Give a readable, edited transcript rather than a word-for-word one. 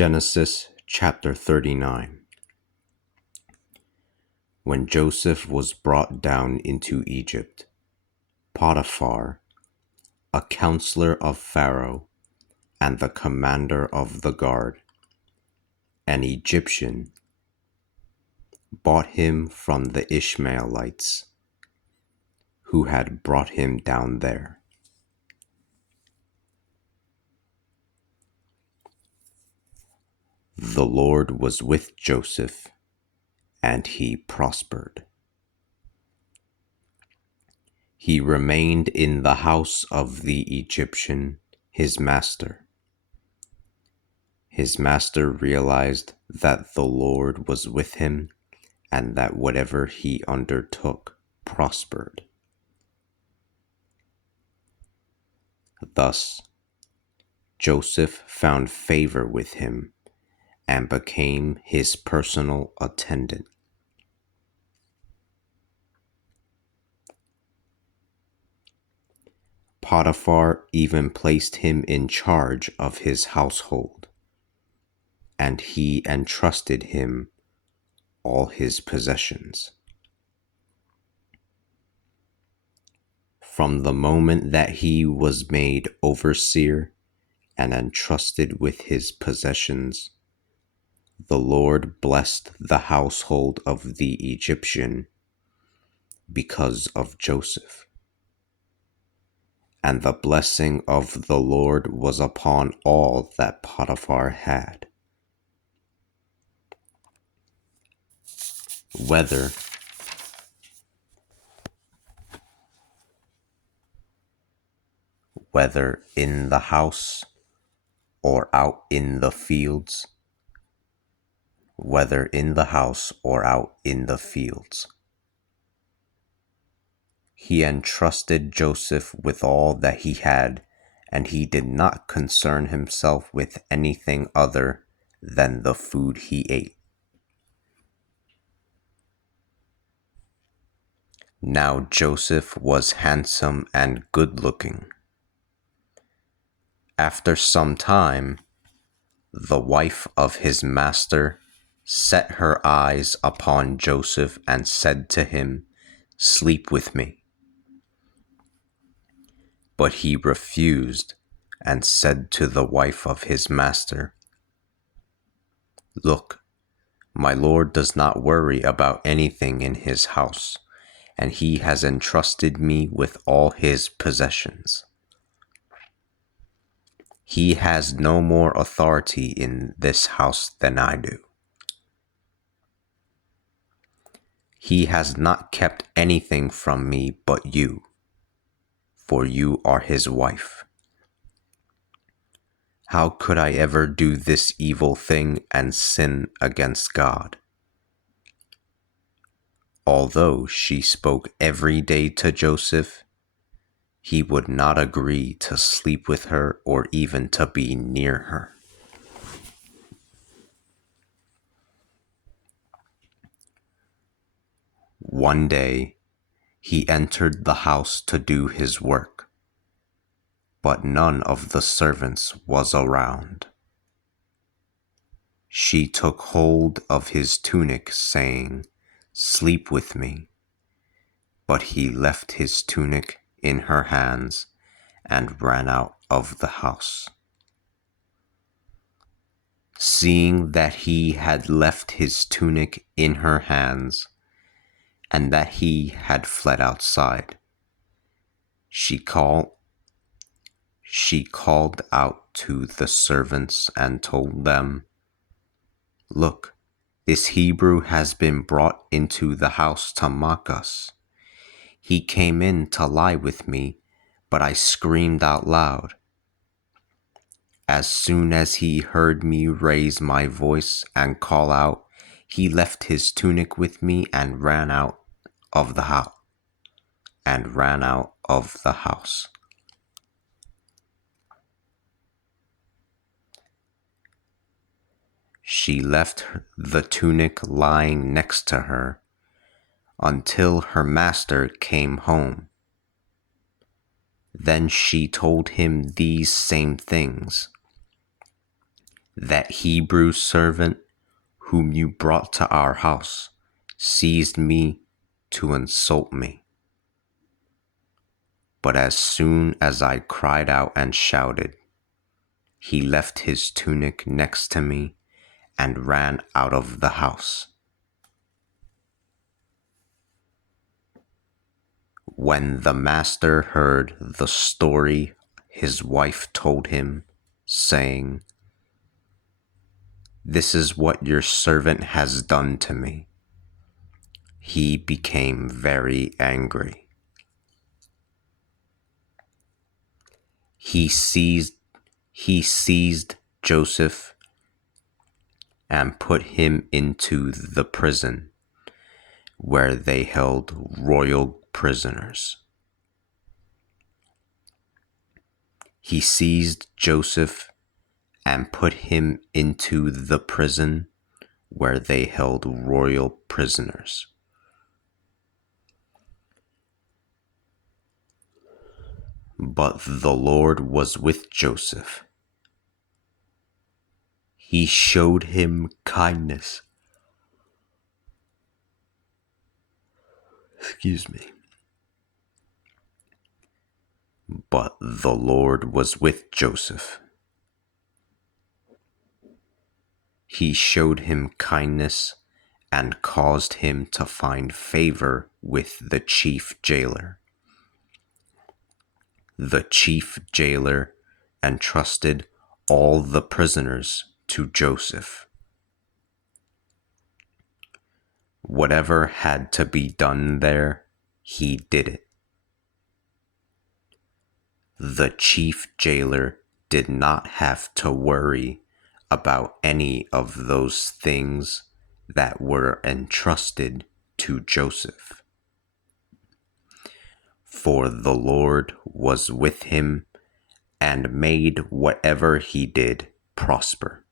Genesis chapter 39. When Joseph was brought down into Egypt, Potiphar, a counselor of Pharaoh and the commander of the guard, an Egyptian, bought him from the Ishmaelites who had brought him down there. The Lord was with Joseph, and he prospered. He remained in the house of the Egyptian, his master. His master realized that the Lord was with him and that whatever he undertook prospered. Thus, Joseph found favor with him and became his personal attendant. Potiphar even placed him in charge of his household, and he entrusted him all his possessions. From the moment that he was made overseer and entrusted with his possessions, the Lord blessed the household of the Egyptian because of Joseph. And the blessing of the Lord was upon all that Potiphar had. Whether in the house or out in the fields, whether in the house or out in the fields. He entrusted Joseph with all that he had, and he did not concern himself with anything other than the food he ate. Now Joseph was handsome and good-looking. After some time, the wife of his master set her eyes upon Joseph and said to him, "Sleep with me." But he refused and said to the wife of his master, "Look, my lord does not worry about anything in his house, and he has entrusted me with all his possessions. He has no more authority in this house than I do. He has not kept anything from me but you, for you are his wife. How could I ever do this evil thing and sin against God?" Although she spoke every day to Joseph, he would not agree to sleep with her or even to be near her. One day, he entered the house to do his work, but none of the servants was around. She took hold of his tunic, saying, "Sleep with me." But he left his tunic in her hands and ran out of the house. Seeing that he had left his tunic in her hands and that he had fled outside, she called out to the servants and told them, "Look, this Hebrew has been brought into the house to mock us. He came in to lie with me, but I screamed out loud. As soon as he heard me raise my voice and call out, he left his tunic with me and ran out of the house." She left the tunic lying next to her until her master came home. Then she told him these same things. That Hebrew servant whom you brought to our house seized me to insult me. But as soon as I cried out and shouted, he left his tunic next to me and ran out of the house. When the master heard the story his wife told him, saying, "This is what your servant has done to me," he became very angry. He seized Joseph and put him into the prison where they held royal prisoners. He seized Joseph and put him into the prison where they held royal prisoners. But the Lord was with Joseph. He showed him kindness. But the Lord was with Joseph. He showed him kindness and caused him to find favor with the chief jailer. The chief jailer entrusted all the prisoners to Joseph. Whatever had to be done there, he did it. The chief jailer did not have to worry about any of those things that were entrusted to Joseph. For the Lord was with him and made whatever he did prosper.